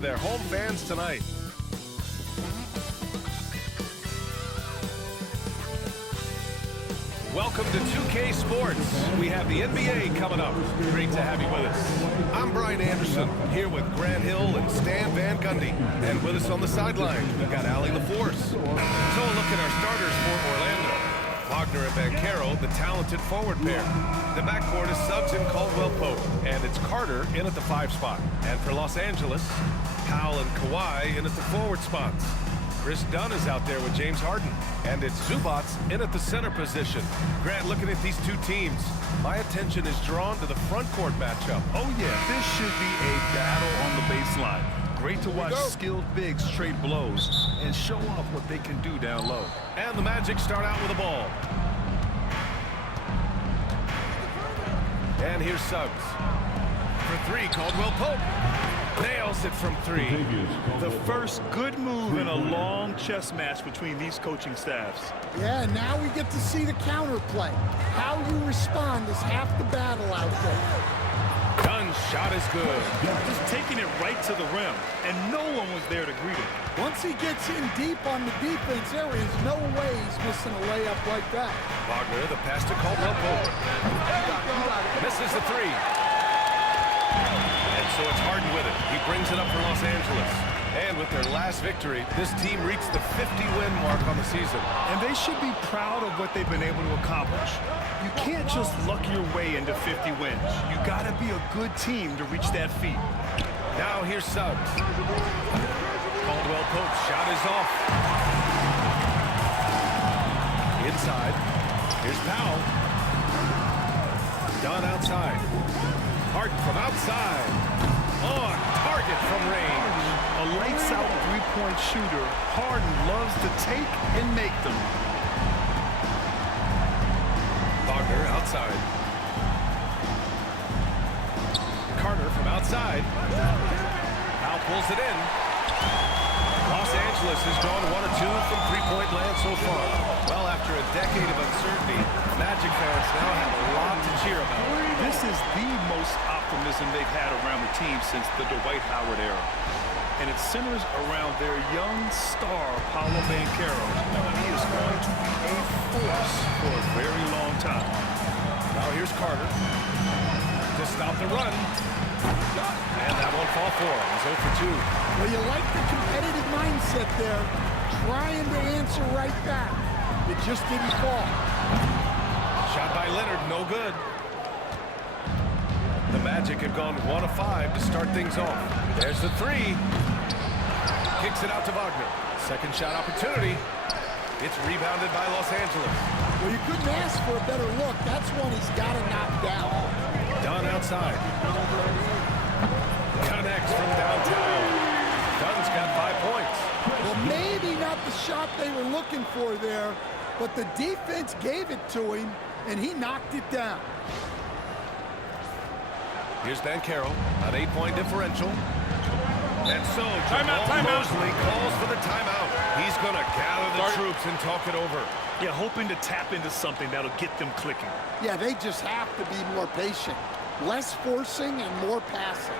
Their home fans tonight. Welcome to 2K Sports. We have the NBA coming up. Great to have you with us. I'm Brian Anderson, here with Grant Hill and Stan Van Gundy. And with us on the sideline, we've got Allie LaForce. So a look at our starters for Orlando. Wagner and Banchero, the talented forward pair. The backcourt is Suggs and Caldwell Pope, and it's Carter in at the 5 spot. And for Los Angeles, Powell and Kawhi in at the forward spots. Chris Dunn is out there with James Harden, and it's Zubac in at the center position. Grant, looking at these two teams, my attention is drawn to the front court matchup. Oh yeah, this should be a battle on the baseline. Great to watch skilled bigs trade blows and show off what they can do down low. And the Magic start out with the ball. And here's Suggs. For 3, Caldwell Pope. Nails it from 3. The first good move in a long chess match between these coaching staffs. Yeah, now we get to see the counterplay. How you respond is half the battle out there. Dunn's shot is good. Just taking it right to the rim, and no one was there to greet him. Once he gets in deep on the defense, there is no way he's missing a layup like that. Wagner, the pass to Caldwell Pope. Misses the 3. And so it's Harden with it. He brings it up for Los Angeles. And with their last victory, this team reached the 50-win mark on the season. And they should be proud of what they've been able to accomplish. You can't just luck your way into 50 wins. You got to be a good team to reach that feat. Now here's Suggs. Caldwell Pope's shot is off. Inside. Here's Powell. Dunn outside. Harden from outside. On target from range. A lights-out three-point shooter, Harden loves to take and make them. Wagner outside. Carter from outside. Powell pulls it in. Los Angeles has gone 1 of 2 from three-point land so far. Well, after a decade of uncertainty, Magic fans now have a lot to cheer about. This is the most optimism they've had around the team since the Dwight Howard era. And it centers around their young star, Paolo Banchero. He is going to be a force for a very long time. Now here's Carter to stop the run. And that won't fall for him. He's 0 for 2. Well, you like the competitive mindset there, trying to answer right back. It just didn't fall. Shot by Leonard, no good. The Magic have gone 1 of 5 to start things off. There's the 3. Kicks it out to Wagner. Second shot opportunity. It's rebounded by Los Angeles. Well, you couldn't ask for a better look. That's one he's got to knock down. Dunn outside. Connects from downtown. Dunn's got 5 points. Well, maybe not the shot they were looking for there, but the defense gave it to him, and he knocked it down. Here's Banchero, an 8-point differential. And so, Timeout. Mosley calls for the timeout. He's going to gather the troops and talk it over. Yeah, hoping to tap into something that'll get them clicking. Yeah, they just have to be more patient. Less forcing and more passing.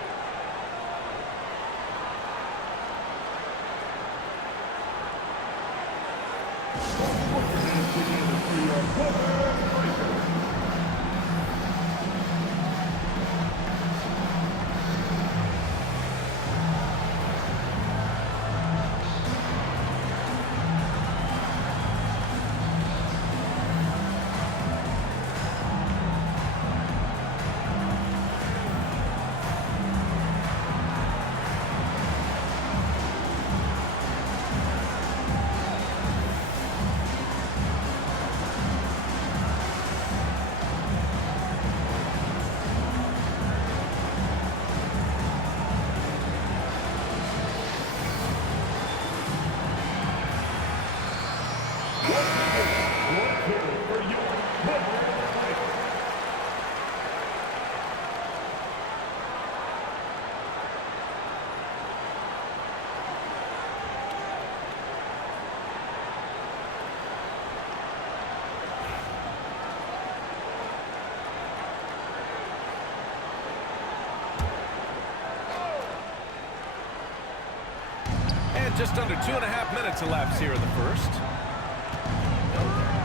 And just under 2.5 minutes elapsed here in the first.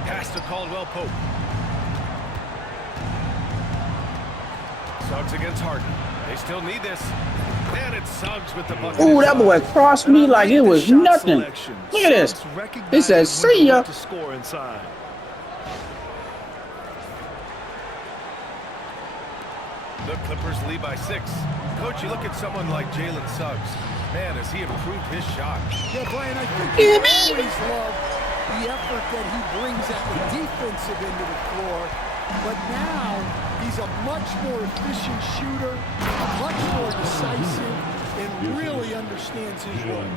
Pass to Caldwell Pope. Suggs against Harden. They still need this. And it's Suggs with the bucket. Ooh, that boy crossed me like it was nothing. Look at this. He says, see ya. To score inside. The Clippers lead by 6. Coach, you look at someone like Jalen Suggs. Man, has he improved his shot. Yeah, Brian, I think you always love the effort that he brings at the defensive end of the floor. But now, he's a much more efficient shooter, much more decisive, and really understands his role.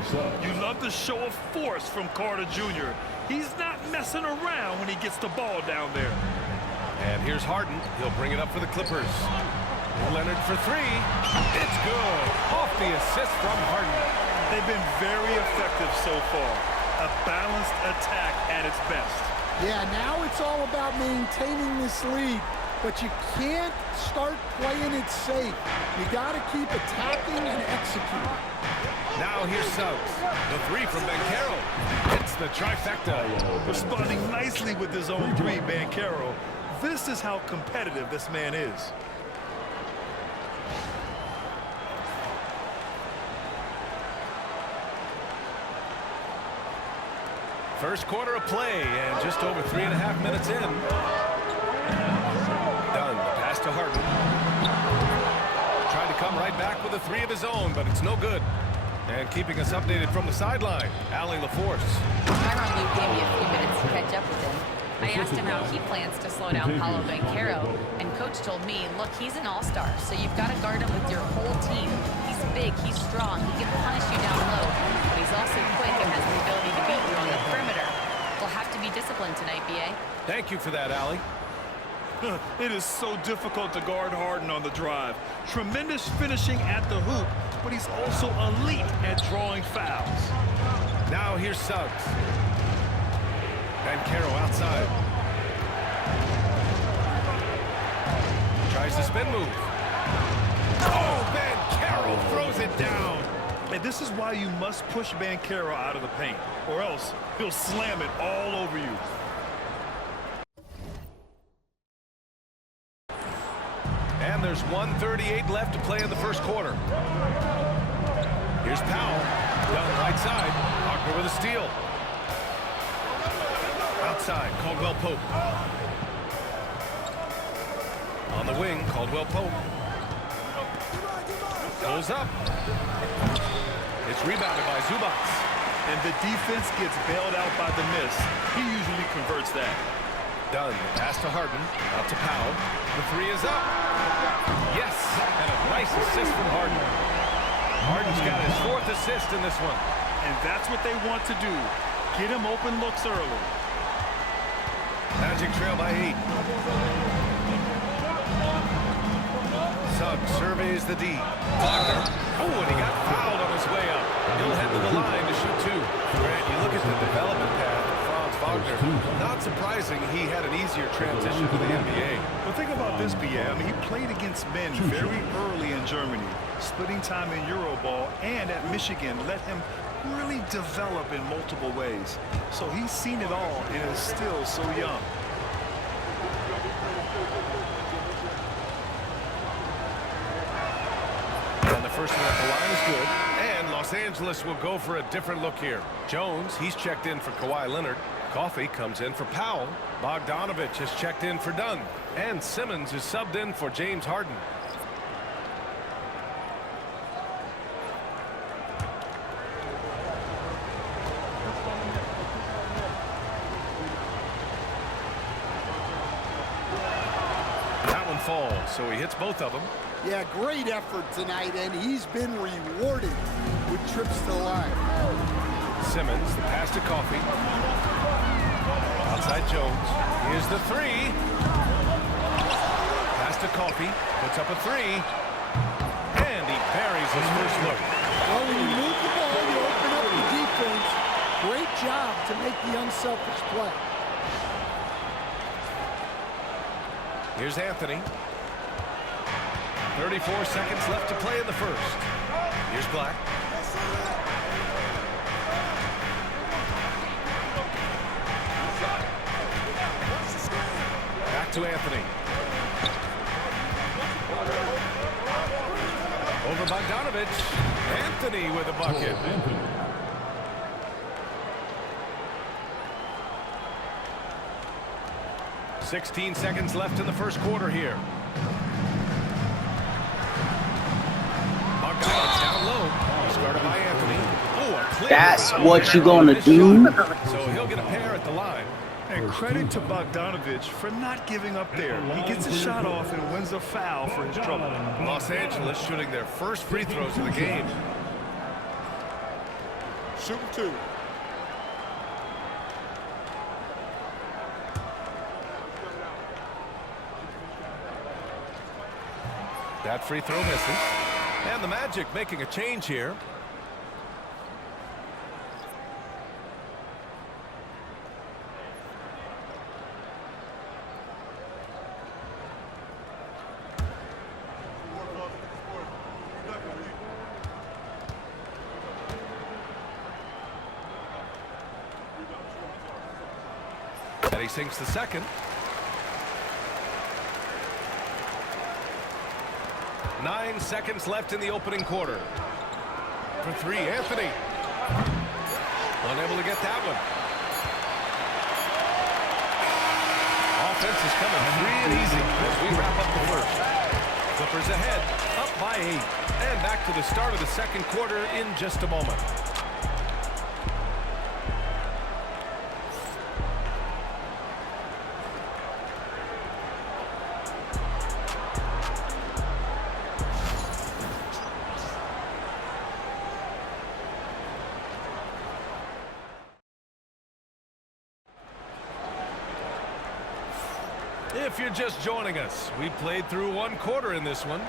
You love the show of force from Carter Jr. He's not messing around when he gets the ball down there. And here's Harden. He'll bring it up for the Clippers. Leonard for 3. It's good. Off the assist from Harden. They've been very effective so far. A balanced attack at its best. Yeah, now it's all about maintaining this lead, but you can't start playing it safe. You got to keep attacking and executing. Now here's Suggs. The 3 from Banchero. It's the trifecta. Responding nicely with his own 3, Banchero. This is how competitive this man is. First quarter of play, and just over 3.5 minutes in. Dunn, the pass to Harden. Tried to come right back with a 3 of his own, but it's no good. And keeping us updated from the sideline, Allie LaForce. Tyronn Lue gave me a few minutes to catch up with him. I asked him how he plans to slow down Paolo Banchero, and Coach told me, look, he's an all-star, so you've got to guard him with your whole team. He's big, he's strong, he can punish you down low, but he's also quick and has the ability to beat you on the perimeter. We'll have to be disciplined tonight, B.A. Thank you for that, Allie. It is so difficult to guard Harden on the drive. Tremendous finishing at the hoop, but he's also elite at drawing fouls. Now here's Suggs. Banchero outside. Tries the spin move. Oh, Banchero throws it down. And this is why you must push Banchero out of the paint, or else he'll slam it all over you. And there's 1:38 left to play in the first quarter. Here's Powell. Down the right side. Wagner with a steal. Outside, Caldwell Pope. On the wing, Caldwell Pope. Goes up. It's rebounded by Zubac. And the defense gets bailed out by the miss. He usually converts that. Dunn, the pass to Harden. Out to Powell. The 3 is up. Yes, and a nice assist from Harden. Harden's got his 4th assist in this one. And that's what they want to do. Get him open looks early. Magic trail by 8. Suggs surveys the D. Wagner. Oh, and he got fouled on his way up. He'll head to the line to shoot 2. Grant, you look at the development path of Franz Wagner. Not surprising he had an easier transition to the NBA. Well, think about this, B.A. I mean, he played against men very early in Germany. Splitting time in Euroball and at Michigan let him really develop in multiple ways. So he's seen it all and is still so young. And the first one at the line is good. And Los Angeles will go for a different look here. Jones, he's checked in for Kawhi Leonard. Coffey comes in for Powell. Bogdanovich has checked in for Dunn. And Simmons is subbed in for James Harden. Falls, so he hits both of them. Yeah, great effort tonight, and he's been rewarded with trips to the line. Simmons, the pass to Coffey. Outside Jones. Here's the 3. Pass to Coffey. Puts up a 3. And he buries his first look. Well, when you move the ball, you open up the defense. Great job to make the unselfish play. Here's Anthony. 34 seconds left to play in the first. Here's Black. to Anthony. Over Bogdanovich. Anthony with a bucket. 16 seconds left in the first quarter here. Bogdanovich down low. Started by Anthony. Oh, a clear That's foul what you there on gonna this do? shot. So he'll get a pair at the line. And credit to Bogdanovich for not giving up there. He gets a shot off and wins a foul for his trouble. Los Angeles shooting their first free throws of the game. Shooting 2. That free throw misses. And the Magic making a change here. And he sinks the second. 9 seconds left in the opening quarter. For 3, Anthony. Unable to get that one. Offense is coming free and easy as we wrap up the first. Clippers ahead, up by 8. And back to the start of the second quarter in just a moment. If you're just joining us, we played through one quarter in this one.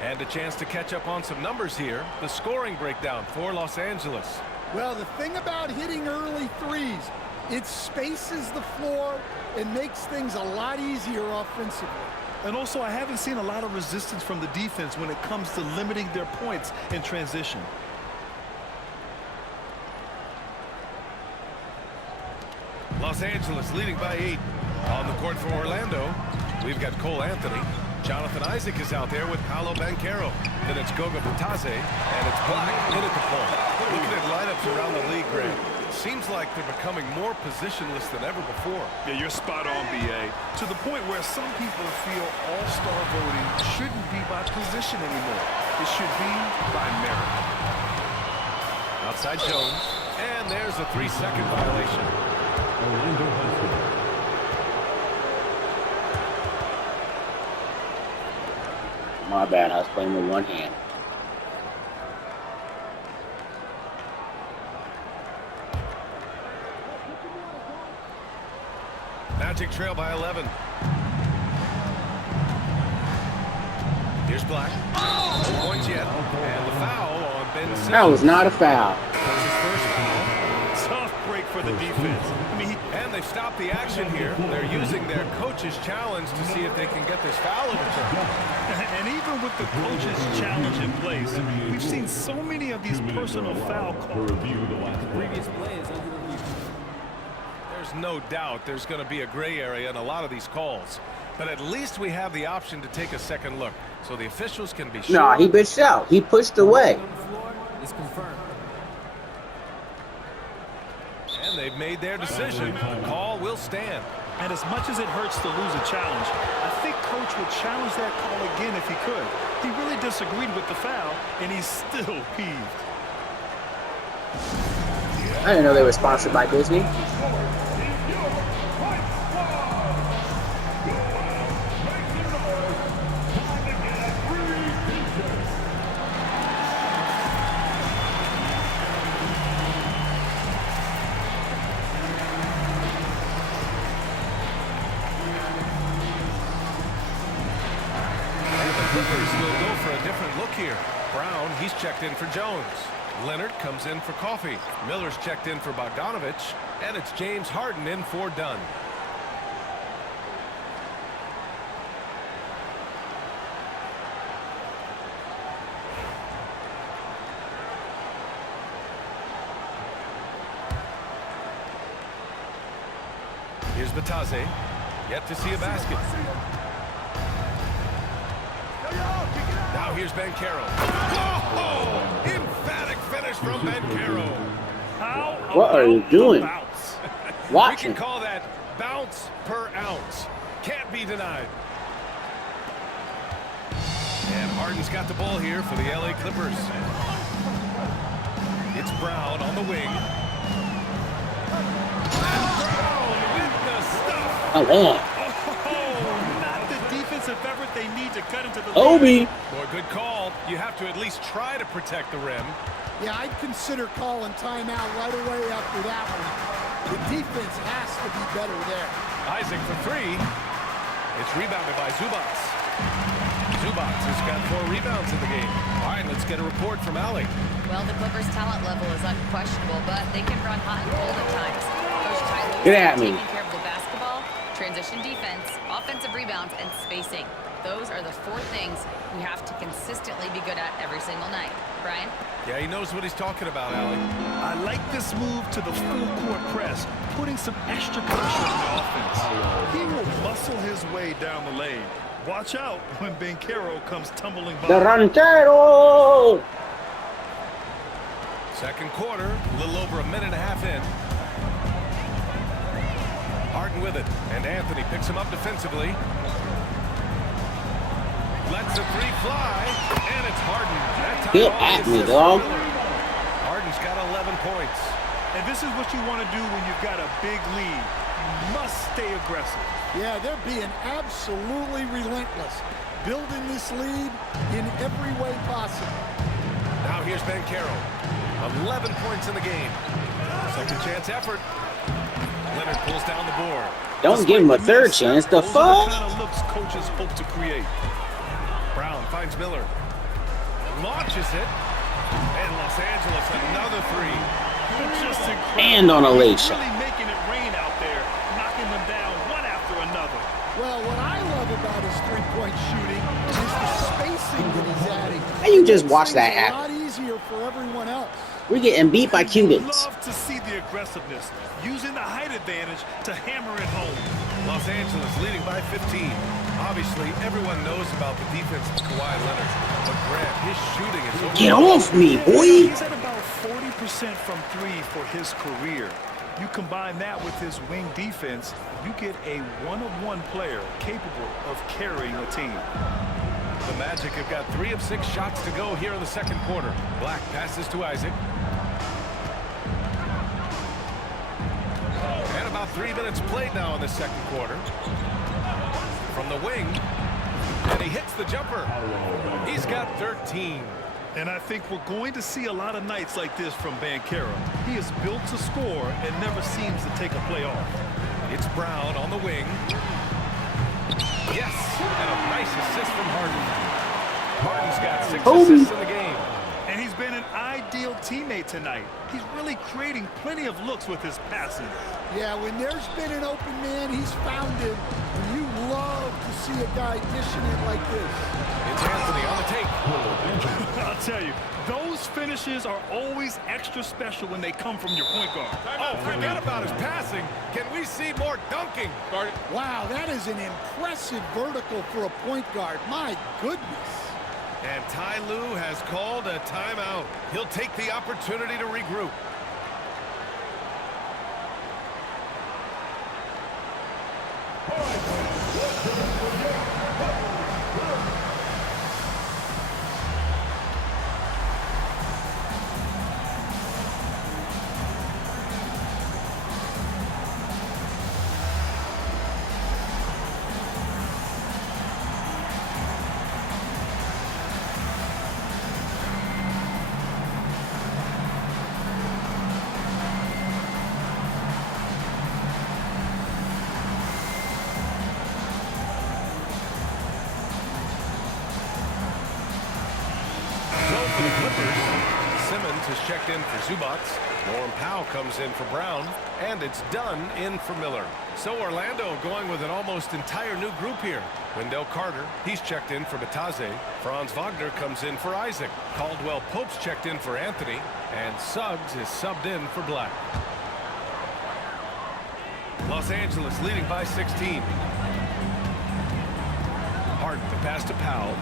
And a chance to catch up on some numbers here. The scoring breakdown for Los Angeles. Well, the thing about hitting early threes, it spaces the floor and makes things a lot easier offensively. And also, I haven't seen a lot of resistance from the defense when it comes to limiting their points in transition. Los Angeles leading by 8. On the court for Orlando, we've got Cole Anthony. Jonathan Isaac is out there with Paolo Banchero. Then it's Goga Bitadze, and it's Black in at the point. Looking at lineups around the league, Greg, seems like they're becoming more positionless than ever before. Yeah, you're spot on, B.A. To the point where some people feel all-star voting shouldn't be by position anymore. It should be by merit. Outside Jones, and there's a 3-second violation. My bad, I was playing with one hand. Magic trail by 11. Here's Black. No points yet. And the foul on Ben Simmons. That was not a foul. That's his first foul. Tough break for the defense. And they've stopped the action here. They're using their coach's challenge to see if they can get this foul overturned. And even with the coach's challenge in place, we've seen so many of these personal foul calls. There's no doubt there's going to be a gray area in a lot of these calls. But at least we have the option to take a second look, so the officials can be sure. No, he bitched out. He pushed away. Is confirmed. And they've made their decision. The call will stand. And as much as it hurts to lose a challenge, I think Coach would challenge that call again if he could. He really disagreed with the foul, and he's still peeved. I didn't know they were sponsored by Disney. Clippers will go for a different look here. Brown, he's checked in for Jones. Leonard comes in for Coffey. Miller's checked in for Bogdanovich. And it's James Harden in for Dunn. Here's Bitadze. Yet to see a basket. Now here's Banchero. Oh, emphatic finish from Banchero. What are you doing? We Watching. can call that bounce per ounce. Can't be denied. And Harden's got the ball here for the LA Clippers. It's Brown on the wing. And Brown with the stuff. Come on. Not the defensive effort they need to cut into the Obi. Boy, good call. You have to at least try to protect the rim. Yeah, I'd consider calling timeout right away after that one. The defense has to be better there. Isaac for three. It's rebounded by Zubats. Zubats has got 4 rebounds in the game. All right, let's get a report from Allie. Well, the Clippers' talent level is unquestionable, but they can run hot and cold at times. Coach Ty Lue Get at me. taking care of the basketball, transition defense, offensive rebounds, and spacing. Those are the 4 things we have to consistently be good at every single night. Brian? Yeah, he knows what he's talking about, Allie. I like this move to the full court press, putting some extra pressure on the offense. He will muscle his way down the lane. Watch out when Banchero comes tumbling by. The Ranchero. Second quarter, a little over a minute and a half in. Harden with it, and Anthony picks him up defensively. Lets the 3 fly, and it's Harden. That time Get all the at me, assists dog. for Miller. Harden's got 11 points. And this is what you want to do when you've got a big lead. You must stay aggressive. Yeah, they're being absolutely relentless, building this lead in every way possible. Now here's Banchero. 11 points in the game. Second chance effort. Leonard pulls down the board. Don't give him a third chance. The Those are fuck? the kind of looks coaches hope to create. Brown finds Miller. Launches it. And Los Angeles, another 3. Just incredible. And on a late He's shot. really making it rain out there, knocking them down one after another. Well, what I love about his three-point shooting is the spacing that he's adding. How you just Makes watch that things happen? A lot easier for everyone else. We're getting beat by Cubans. Love to see the aggressiveness, using the height advantage to hammer it home. Los Angeles leading by 15. Obviously, everyone knows about the defense of Kawhi Leonard. But Grant, his shooting is over. Get off me, boy. He's at about 40% from 3 for his career. You combine that with his wing defense, you get a one-of-one player capable of carrying a team. The Magic have got 3 of 6 shots to go here in the second quarter. Black passes to Isaac. And about 3 minutes played now in the second quarter. From the wing. And he hits the jumper. He's got 13. And I think we're going to see a lot of nights like this from Banchero. He is built to score and never seems to take a play off. It's Brown on the wing. Yes, and a nice assist from Harden. Harden's got 6 assists in the game. And he's been an ideal teammate tonight. He's really creating plenty of looks with his passing. Yeah, when there's been an open man, he's found him. And you love to see a guy dishing it like this. It's Anthony on the take. I'll tell you, those finishes are always extra special when they come from your point guard. Oh, forget about his passing. Can we see more dunking? Wow, that is an impressive vertical for a point guard. My goodness. And Ty Lue has called a timeout. He'll take the opportunity to regroup. For the Clippers, Simmons has checked in for Zubats. Norm Powell comes in for Brown. And it's Dunn in for Miller. So Orlando going with an almost entire new group here. Wendell Carter, he's checked in for Bataze. Franz Wagner comes in for Isaac. Caldwell Pope's checked in for Anthony. And Suggs is subbed in for Black. Los Angeles leading by 16. Harden, the pass to Powell.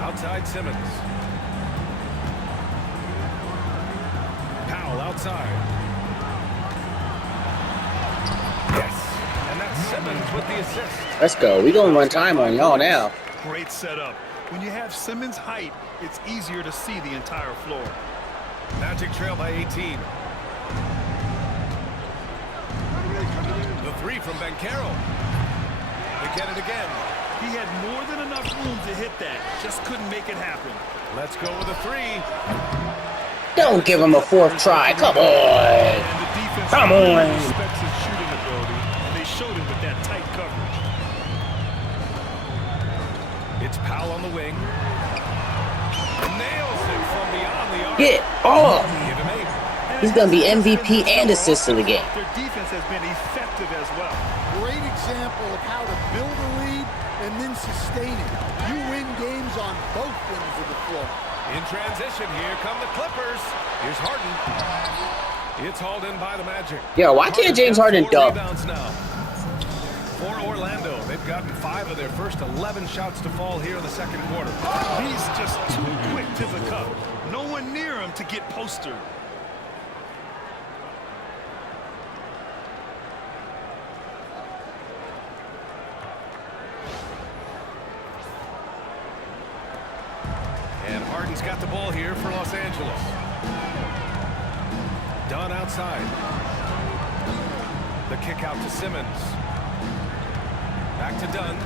Outside Simmons. Powell outside. Yes. And that's Simmons with the assist. Let's go. We gonna run time on y'all now. Great setup. When you have Simmons' height, it's easier to see the entire floor. Magic trail by 18. The three from Banchero. They get it again. He had more than enough room to hit that. Just couldn't make it happen. Let's go with a three. Don't give him a fourth try. Come on. And the defense Come really on. respects his shooting ability, and they showed it with that tight coverage. It's Powell on the wing. Nails it from beyond the arc. Get off. Give him 8. He's gonna be MVP and assist of the game. Their defense has been effective as well. Great example of how to build a lead and then sustain it. You win games on both ends of the floor. In transition, here come the Clippers. Here's Harden. It's hauled in by the Magic. Yo, why can't James Harden dunk? Rebounds now. For Orlando, they've gotten 5 of their first 11 shots to fall here in the second quarter. He's just too quick to the cup. No one near him to get postered. And Harden's got the ball here for Los Angeles. Dunn outside. The kick out to Simmons. Back to Dunn.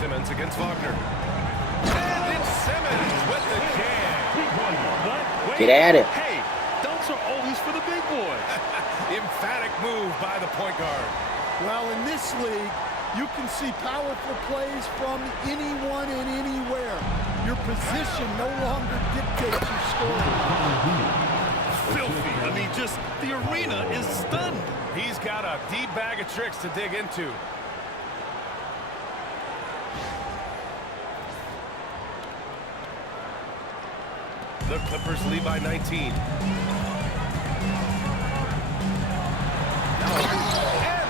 Simmons against Wagner. And it's Simmons with the jam. What? Wait. Get at it. Hey, dunks are always for the big boys. Emphatic move by the point guard. Well, in this league, you can see powerful plays from anyone and anywhere. Your position no longer dictates your scoring. Filthy. I mean, just the arena is stunned. He's got a deep bag of tricks to dig into. The Clippers lead by 19. And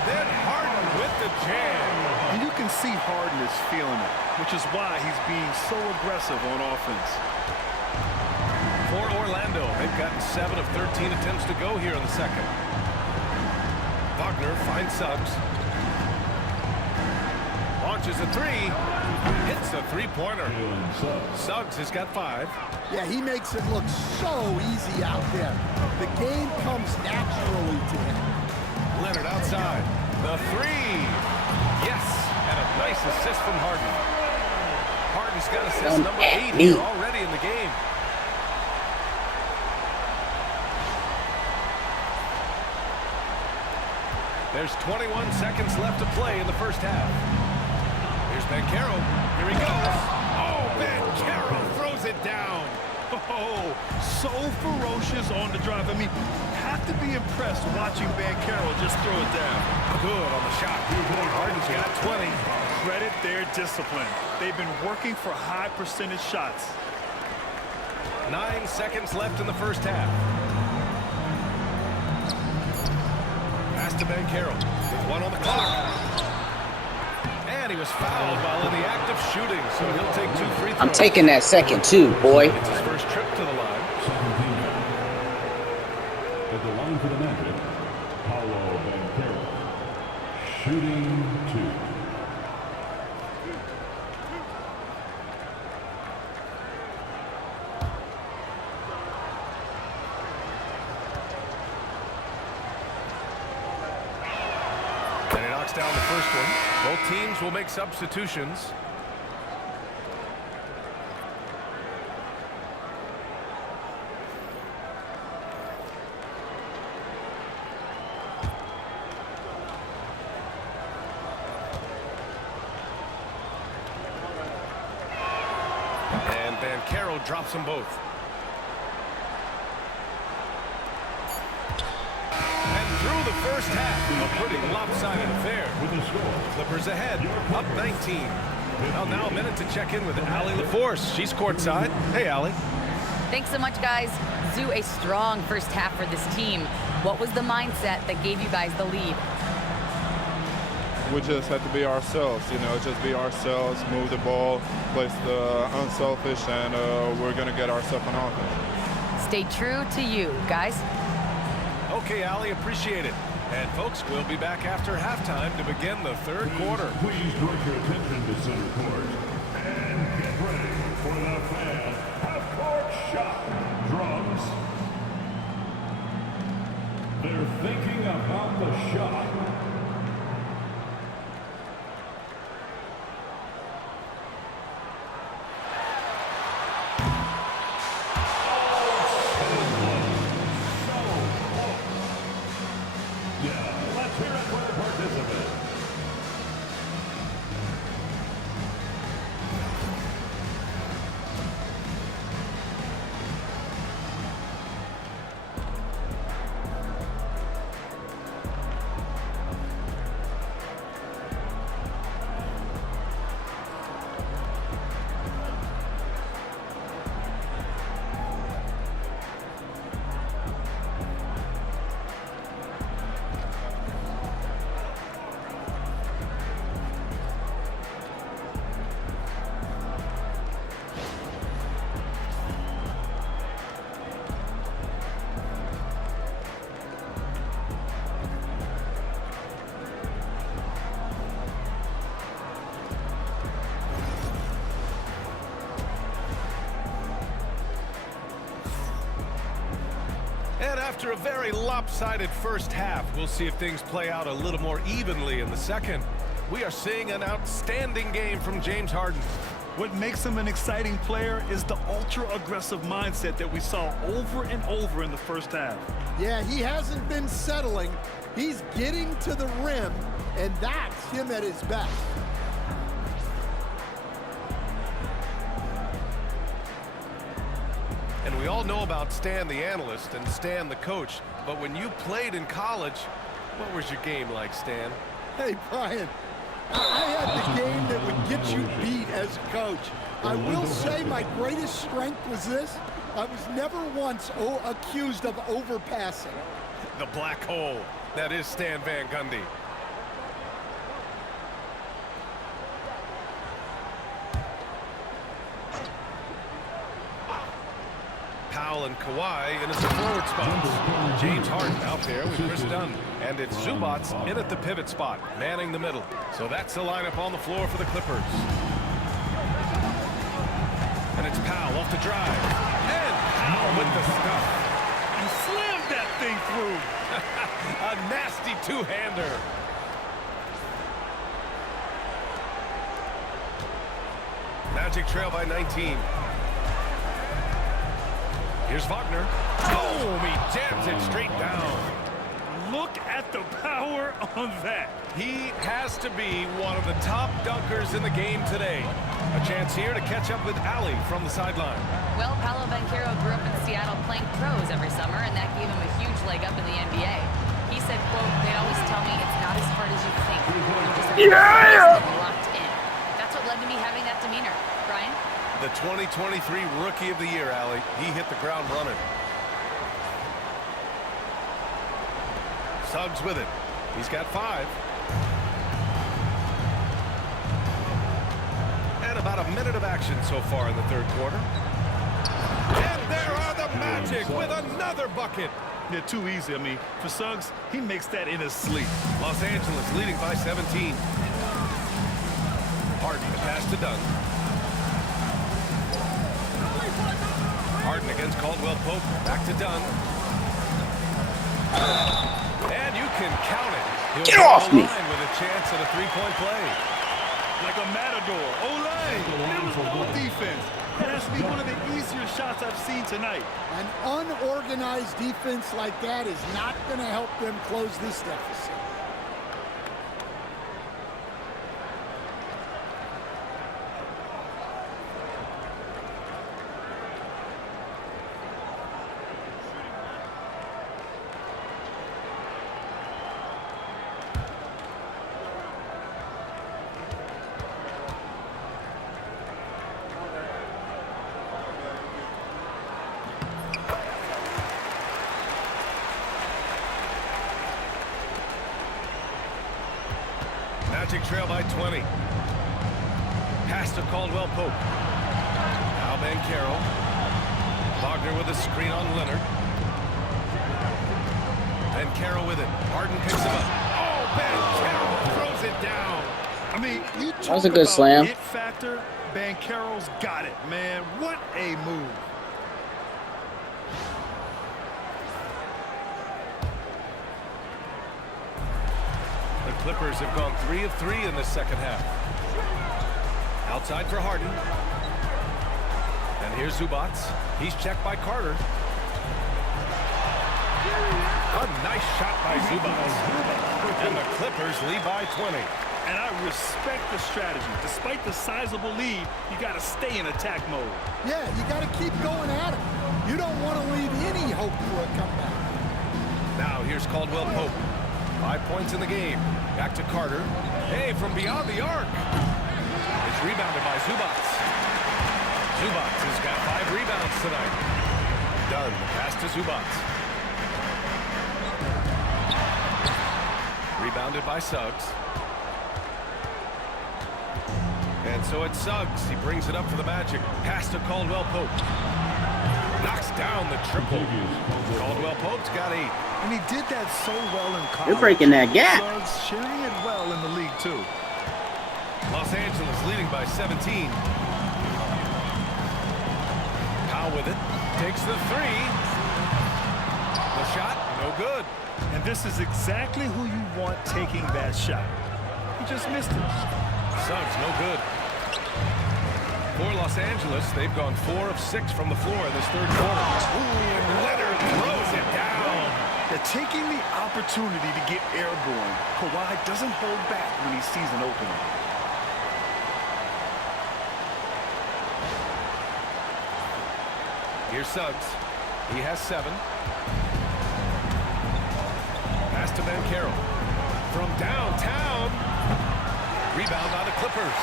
then Harden with the jam. And you can see Harden is feeling it, which is why he's being so aggressive on offense. For Orlando, they've gotten 7 of 13 attempts to go here in the second. Wagner finds Suggs. Launches a 3. Hits a three-pointer. Suggs has got 5. Yeah, he makes it look so easy out there. The game comes naturally to him. Leonard outside. The 3. Yes, and a nice assist from Harden. Harden's got assist number 8 here already in the game. There's 21 seconds left to play in the first half. Here's Banchero. Here he goes. Oh, Banchero throws it down. Oh, so ferocious on the drive. I mean, have to be impressed watching Banchero just throw it down. Good on the shot. Harden's got 20. Credit their discipline. They've been working for high percentage shots. 9 seconds left in the first half. Pass to Banchero with 1 on the clock. And he was fouled while in the act of shooting, so he'll take 2 free throws. I'm taking that second too, boy. It's his first trip to the line. At the line for the Magic, Paolo Banchero, shooting 2. And he knocks down the first one. Both teams will make substitutions. And Banchero drops them both. And through the first half, a pretty lopsided affair. With the score, Clippers ahead, up 19. Well, now a minute to check in with Allie LaForce. She's courtside. Hey, Allie. Thanks so much, guys. Zoo, a strong first half for this team. What was the mindset that gave you guys the lead? We just have to be ourselves, just be ourselves, move the ball, play the unselfish, and we're going to get ourselves an offense. Stay true to you, guys. Okay, Allie, appreciate it. And folks, we'll be back after halftime to begin the third quarter. Please direct your attention to center court and get ready for the fan half-court shot. Drums. They're thinking about the shot. And after a very lopsided first half, we'll see if things play out a little more evenly in the second. We are seeing an outstanding game from James Harden. What makes him an exciting player is the ultra-aggressive mindset that we saw over and over in the first half. Yeah, he hasn't been settling. He's getting to the rim, and that's him at his best. And we all know about Stan the analyst and Stan the coach, but when you played in college, what was your game like, Stan? Hey, Brian, I had the game that would get you beat as a coach. I will say my greatest strength was this. I was never once accused of overpassing. The black hole. That is Stan Van Gundy. Powell and Kawhi in at the forward spots. James Harden out there with Chris Dunn. And it's Zubac in at the pivot spot, manning the middle. So that's the lineup on the floor for the Clippers. And it's Powell off the drive. And Powell with the stuff. And slammed that thing through. A nasty two-hander. Magic trail by 19. Here's Wagner. Boom! He jams it straight down. Look at the power on that. He has to be one of the top dunkers in the game today. A chance here to catch up with Allie from the sideline. Well, Paolo Banchero grew up in Seattle playing pros every summer, and that gave him a huge leg up in the NBA. He said, quote, "They'd always tell me it's not as hard as you think. You just have to be locked in." That's what led to me having that demeanor. Brian? The 2023 Rookie of the Year, Allie. He hit the ground running. Suggs with it. He's got 5. And about a minute of action so far in the third quarter. And there are the Magic with another bucket. Yeah, too easy. I mean, for Suggs, he makes that in his sleep. Los Angeles leading by 17. Harden to pass to Dunn. Harden against Caldwell Pope. Back to Dunn. And you can count it. He'll Get off me. With a chance at a three-point play. Like a matador. Olay! There was no defense. That has to be one of the easier shots I've seen tonight. An unorganized defense like that is not going to help them close this deficit. Magic trail by 20. Pass to Caldwell Pope. Now Banchero. Wagner with a screen on Leonard. Banchero with it. Harden picks him up. Oh, Banchero throws it down. I mean, you That talk was a good about slam. it factor. Banchero's got it, man. What a move. The Clippers have gone 3 of 3 in the second half. Outside for Harden. And here's Zubac. He's checked by Carter. A nice shot by Zubac. And the Clippers lead by 20. And I respect the strategy. Despite the sizable lead, you got to stay in attack mode. Yeah, you got to keep going at him. You don't want to leave any hope for a comeback. Now here's Caldwell Pope. 5 points in the game. Back to Carter. Hey, from beyond the arc. It's rebounded by Zubac. Zubac has got 5 rebounds tonight. Done. Pass to Zubac. Rebounded by Suggs. And so it's Suggs. He brings it up for the Magic. Pass to Caldwell Pope. Knocks down the triple. Caldwell Pope's got 8. And he did that so well in college. You're breaking that gap. Suggs sharing it well in the league, too. Los Angeles leading by 17. Powell with it. Takes the 3. The shot, no good. And this is exactly who you want taking that shot. He just missed it. Suggs, no good. For Los Angeles, they've gone 4 of 6 from the floor in this third quarter. Ooh, Leonard throws it down. They're taking the opportunity to get airborne. Kawhi doesn't hold back when he sees an opening. Here's Suggs. He has 7. Pass to Banchero. From downtown. Rebound by the Clippers.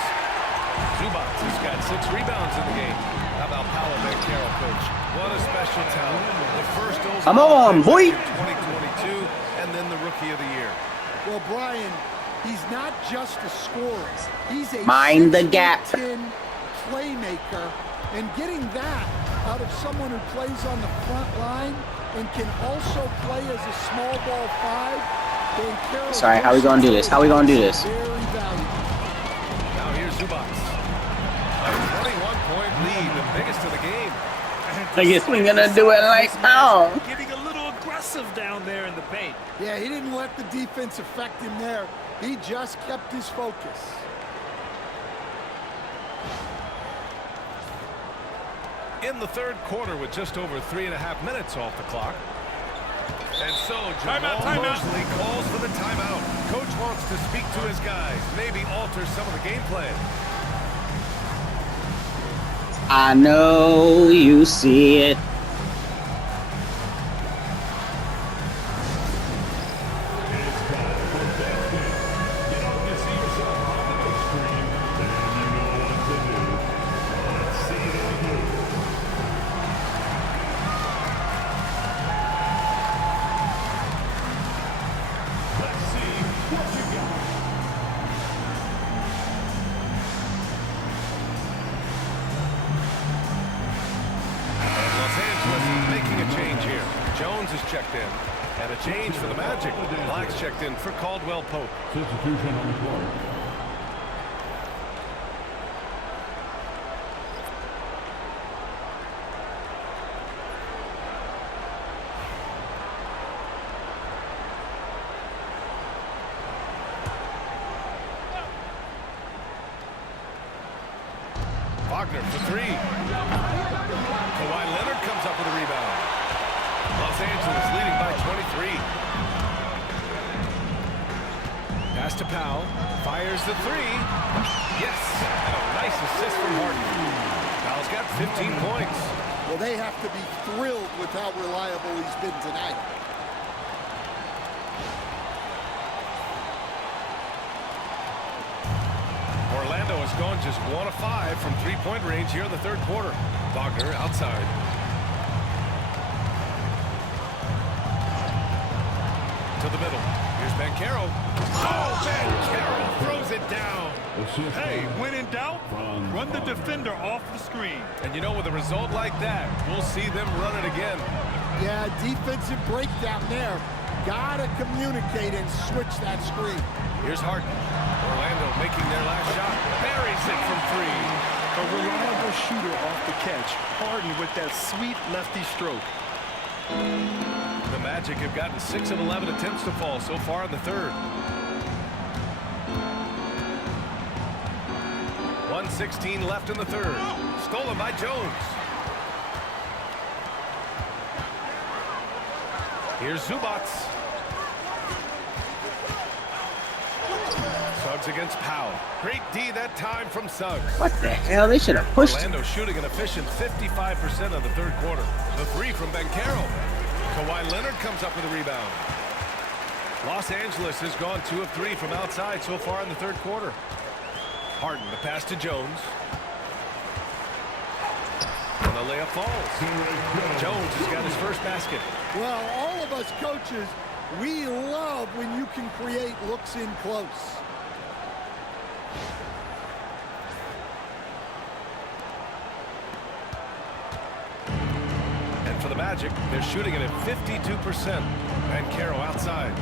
Zubac has got 6 rebounds in the game. How about Paolo Banchero, coach? What a special talent. The first Come on, boy. 2022, and then the Rookie of the Year. Well, Brian, he's not just a scorer. He's a Mind the gap. 6'10" playmaker, and getting that out of someone who plays on the front line and can also play as a small ball 5. Banchero. Sorry, how we gonna do this? How we gonna do this? Very valuable. Now here's Zubac. A 21-point lead, the biggest of the game. I guess we're gonna do it like now. Getting a little aggressive down there in the paint. Yeah, he didn't let the defense affect him there. He just kept his focus. In the third quarter with just over 3.5 minutes off the clock. And so Jamal Mosley calls for the timeout. Coach wants to speak to his guys, maybe alter some of the game plan. I know you see it. It's time for basket. You know, you see yourself on the big screen, then you know what to do. Let's see them do. Let's see what you got. Los Angeles is making a change here. Jones is checked in. And a change for the Magic. Black's checked in for Caldwell Pope. Substitution on the court. Wagner for 3. Kawhi Leonard comes up with a rebound. Los Angeles leading by 23. Pass to Powell. Fires the 3. Yes! And a nice assist from Harden. Powell's got 15 points. Well, they have to be thrilled with how reliable he's been tonight. Orlando has gone just 1 of 5 from three-point range here in the third quarter. Wagner outside. To the middle. Here's Banchero. Oh, Banchero throws it down. Hey, when in doubt, run the defender off the screen. And you know, with a result like that, we'll see them run it again. Yeah, defensive breakdown there. Gotta communicate and switch that screen. Here's Harden. Orlando making their last shot. Buries it from three. A reliable shooter off the catch. Harden with that sweet lefty stroke. The Magic have gotten 6 of 11 attempts to fall so far in the third. 1:16 left in the third. Stolen by Jones. Here's Zubac. Suggs against Powell. Great D that time from Suggs. What the hell? They should have pushed him. Orlando shooting an efficient 55% of the third quarter. The three from Banchero. Kawhi Leonard comes up with a rebound. Los Angeles has gone 2 of 3 from outside so far in the third quarter. Harden, the pass to Jones. And the layup falls. Jones has got his first basket. Well, all of us coaches, we love when you can create looks in close. And for the Magic, they're shooting it at 52%. Banchero outside.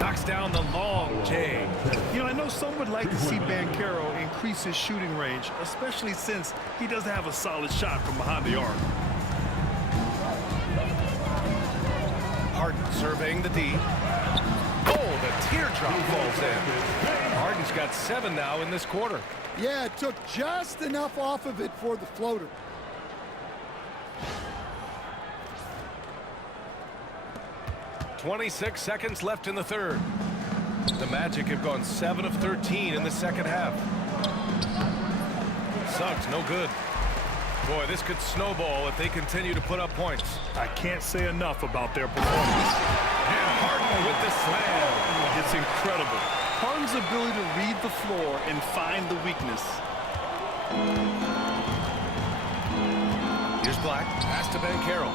Knocks down the long J. You know, I know some would like to see Banchero increase his shooting range, especially since he doesn't have a solid shot from behind the arc. Harden surveying the D. Oh, the teardrop falls in. Harden's got 7 now in this quarter. Yeah, it took just enough off of it for the floater. .26 seconds left in the third. The Magic have gone 7 of 13 in the second half. Suggs, no good. Boy, this could snowball if they continue to put up points. I can't say enough about their performance. And Harden with the slam. It's incredible. Harden's ability to read the floor and find the weakness. Here's Black. Pass to Banchero.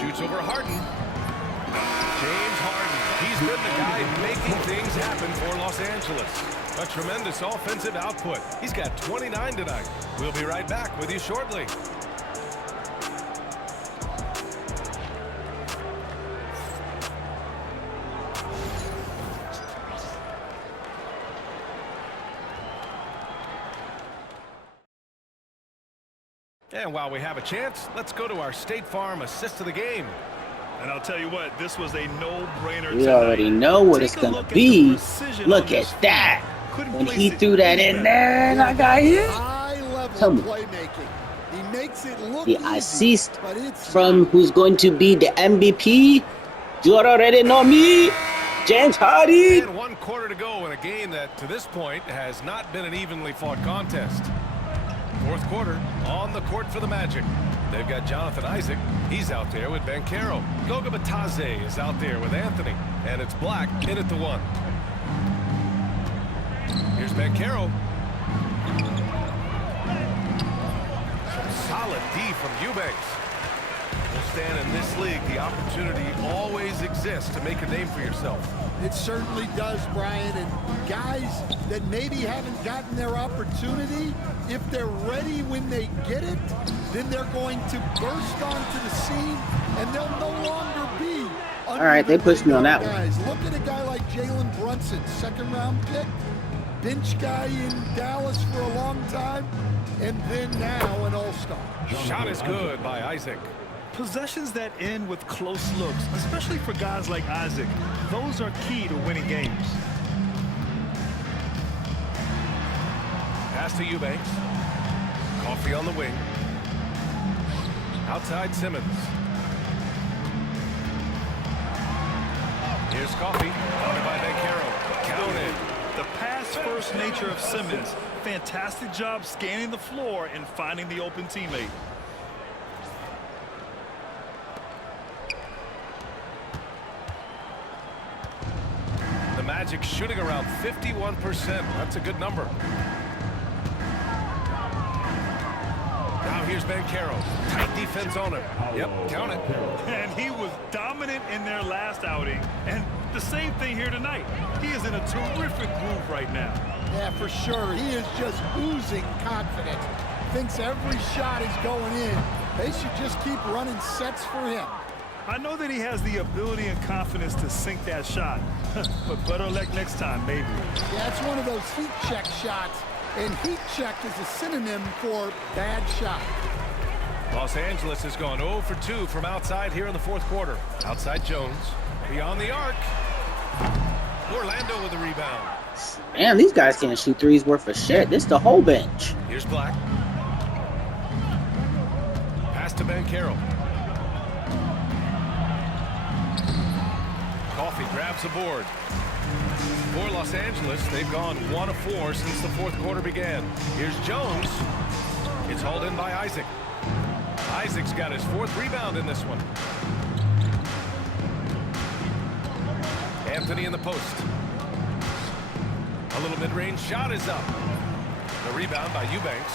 Shoots over Harden. James Harden. He's been the guy making things happen for Los Angeles. A tremendous offensive output. He's got 29 tonight. We'll be right back with you shortly. And while we have a chance, let's go to our State Farm assist of the game. And I'll tell you what, this was a no-brainer. We already know what it's going to be. Look at that. When he threw that in there and I got hit. High-level playmaking. He makes it look the easy, assist but it's from who's going to be the MVP. You already know me. James Harden. And 1 quarter to go in a game that, to this point, has not been an evenly fought contest. Fourth quarter, on the court for the Magic. They've got Jonathan Isaac. He's out there with Banchero. Goga Bitadze is out there with Anthony. And it's Black in at the 1. Here's Banchero. Solid D from Eubanks. Well, Stan, in this league, the opportunity always exists to make a name for yourself. It certainly does, Brian. And guys that maybe haven't gotten their opportunity, if they're ready when they get it, then they're going to burst onto the scene, and they'll no longer be. All right, they pushed me on that guys. Look at a guy like Jalen Brunson, 2nd-round pick, bench guy in Dallas for a long time, and then now an all-star. Shot is good by Isaac. Possessions that end with close looks, especially for guys like Isaac, those are key to winning games. Pass to Eubanks. Coffee on the wing. Outside Simmons. Here's Coffee. Counted by Banchero. Counted. The pass-first nature of Simmons. Fantastic job scanning the floor and finding the open teammate. The Magic shooting around 51%. That's a good number. Now here's Banchero. Tight defense on him. Yep, count it. And he was dominant in their last outing. And the same thing here tonight. He is in a terrific groove right now. Yeah, for sure. He is just oozing confidence. Thinks every shot is going in. They should just keep running sets for him. I know that he has the ability and confidence to sink that shot. But better luck next time, maybe. Yeah, it's one of those heat check shots. And heat check is a synonym for bad shot. Los Angeles has gone 0 for 2 from outside here in the fourth quarter. Outside Jones. Beyond the arc. Orlando with the rebound. Man, these guys can't shoot threes worth of shit. This the whole bench. Here's Black. Pass to Banchero. Coffee grabs the board. For Los Angeles, they've gone 1 of 4 since the fourth quarter began. Here's Jones. It's hauled in by Isaac. Isaac's got his 4th rebound in this one. Anthony in the post. A little mid-range shot is up. The rebound by Eubanks.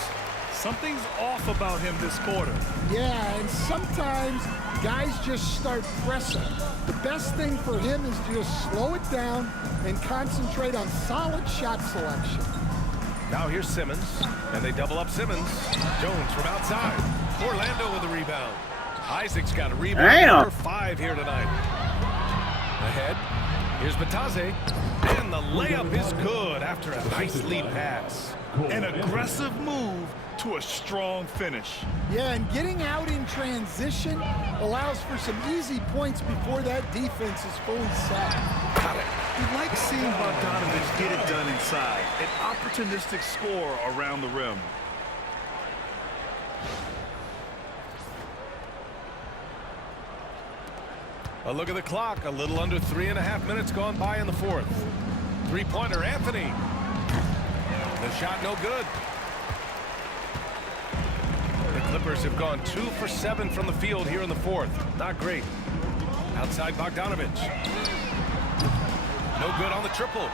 Something's off about him this quarter. Yeah, and sometimes guys just start pressing. The best thing for him is to just slow it down and concentrate on solid shot selection. Now here's Simmons, and they double up Simmons. Jones from outside. Orlando with the rebound. Isaac's got a rebound number 5 here tonight. Ahead, here's Batase, and the layup is good after a nice lead pass. An aggressive move to a strong finish. Yeah, and getting out in transition allows for some easy points before that defense is fully set. Got it. We like seeing Bogdanovich get it done inside. An opportunistic score around the rim. A look at the clock. A little under 3.5 minutes gone by in the fourth. Three-pointer, Anthony. The shot no good. The Clippers have gone 2 for 7 from the field here in the fourth. Not great. Outside Bogdanovich. No good on the triple.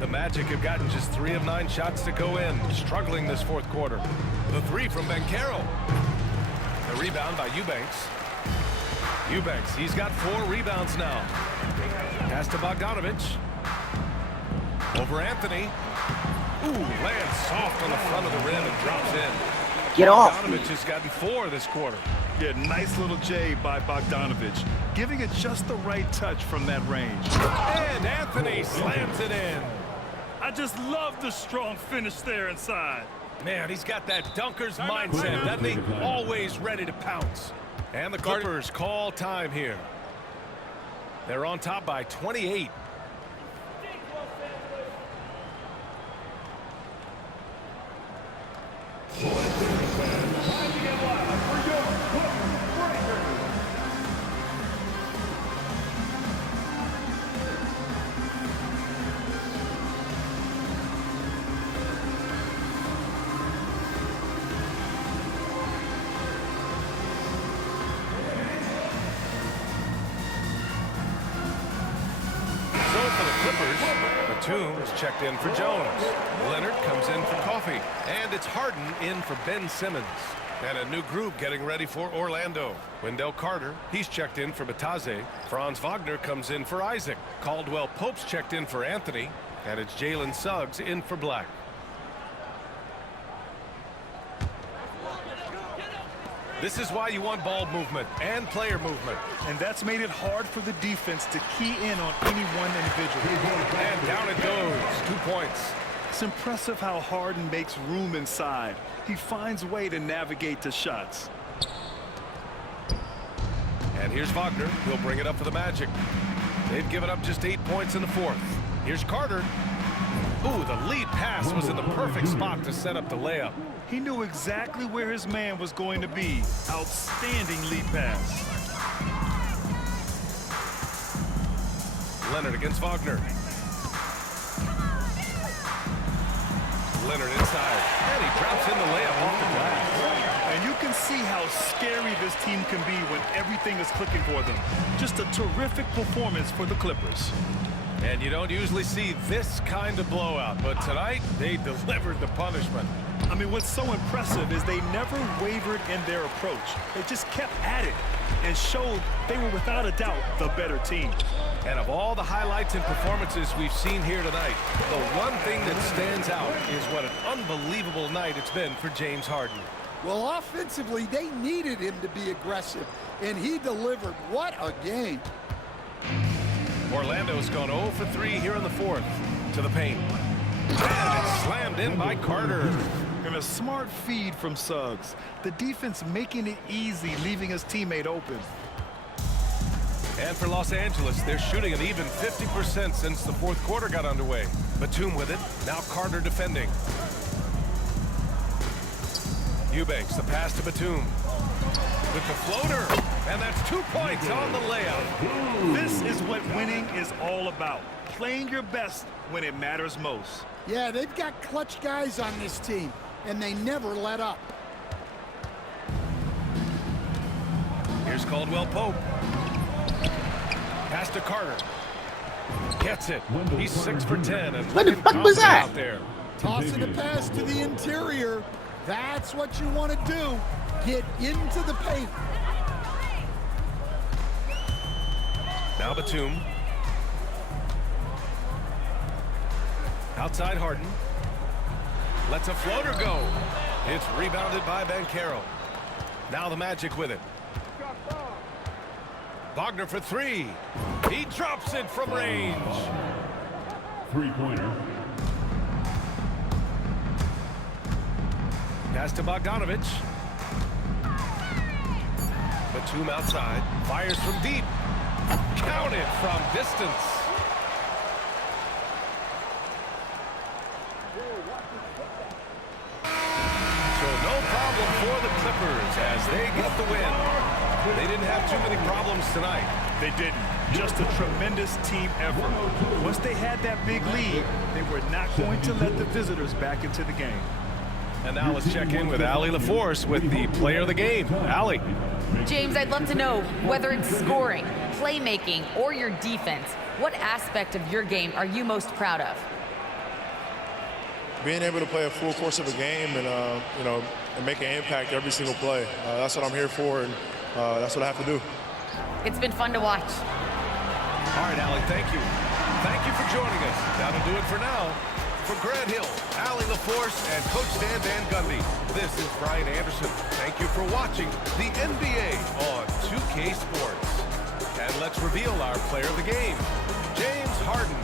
The Magic have gotten just 3 of 9 shots to go in. Struggling this fourth quarter. The 3 from Banchero. The rebound by Eubanks. Eubanks, he's got 4 rebounds now. Pass to Bogdanovich. Over Anthony. Ooh, lands soft on the front of the rim and drops in. Get off. Bogdanovich has gotten 4 this quarter. Yeah, nice little J by Bogdanovich, giving it just the right touch from that range. And Anthony slams it in. I just love the strong finish there inside. Man, he's got that dunker's mindset, doesn't he? Always ready to pounce. And the Clippers call time here. They're on top by 28. Batum is checked in for Jones. Leonard comes in for Coffee. And it's Harden in for Ben Simmons. And a new group getting ready for Orlando. Wendell Carter, he's checked in for Batase. Franz Wagner comes in for Isaac. Caldwell Pope's checked in for Anthony. And it's Jalen Suggs in for Black. This is why you want ball movement and player movement. And that's made it hard for the defense to key in on any one individual. And down it goes. 2 points. It's impressive how Harden makes room inside. He finds a way to navigate the shots. And here's Wagner. He'll bring it up for the Magic. They've given up just 8 points in the fourth. Here's Carter. Ooh, the lead pass was in the perfect spot to set up the layup. He knew exactly where his man was going to be. Outstanding lead pass. Leonard against Wagner. Leonard inside. And he drops in the layup off the glass. And you can see how scary this team can be when everything is clicking for them. Just a terrific performance for the Clippers. And you don't usually see this kind of blowout, but tonight they delivered the punishment. I mean, what's so impressive is they never wavered in their approach. They just kept at it and showed they were without a doubt the better team. And of all the highlights and performances we've seen here tonight, the one thing that stands out is what an unbelievable night it's been for James Harden. Well, offensively, they needed him to be aggressive, and he delivered. What a game. Orlando's gone 0 for 3 here in the fourth. To the paint. And it's slammed in by Carter. And a smart feed from Suggs. The defense making it easy, leaving his teammate open. And for Los Angeles, they're shooting an even 50% since the fourth quarter got underway. Batum with it. Now Carter defending. Eubanks, the pass to Batum. With the floater. And that's 2 points on the layup. This is what winning is all about. Playing your best when it matters most. Yeah, they've got clutch guys on this team, and they never let up. Here's Caldwell Pope. Pass to Carter. Gets it. He's 6 for 10. And What the fuck was that? out there. Tossing a pass to the interior. That's what you want to do. Get into the paint. Now Batum. Outside Harden. Lets a floater go. It's rebounded by Banchero. Now the Magic with it. Wagner for 3. He drops it from range. Three-pointer. Pass to Bogdanovich. Batum outside. Fires from deep. Counted from distance. So no problem for the Clippers as they get the win. They didn't have too many problems tonight. They didn't. Just a tremendous team effort. Once they had that big lead, they were not going to let the visitors back into the game. And now let's check in with Allie LaForce with the player of the game. Allie. James, I'd love to know whether it's scoring, playmaking, or your defense. What aspect of your game are you most proud of? Being able to play a full course of a game and, and make an impact every single play. That's what I'm here for, and that's what I have to do. It's been fun to watch. All right, Allie, thank you. Thank you for joining us. That'll do it for now. For Grant Hill, Allie LaForce, and Coach Stan Van Gundy, this is Brian Anderson. Thank you for watching the NBA on 2K Sports. And let's reveal our player of the game, James Harden.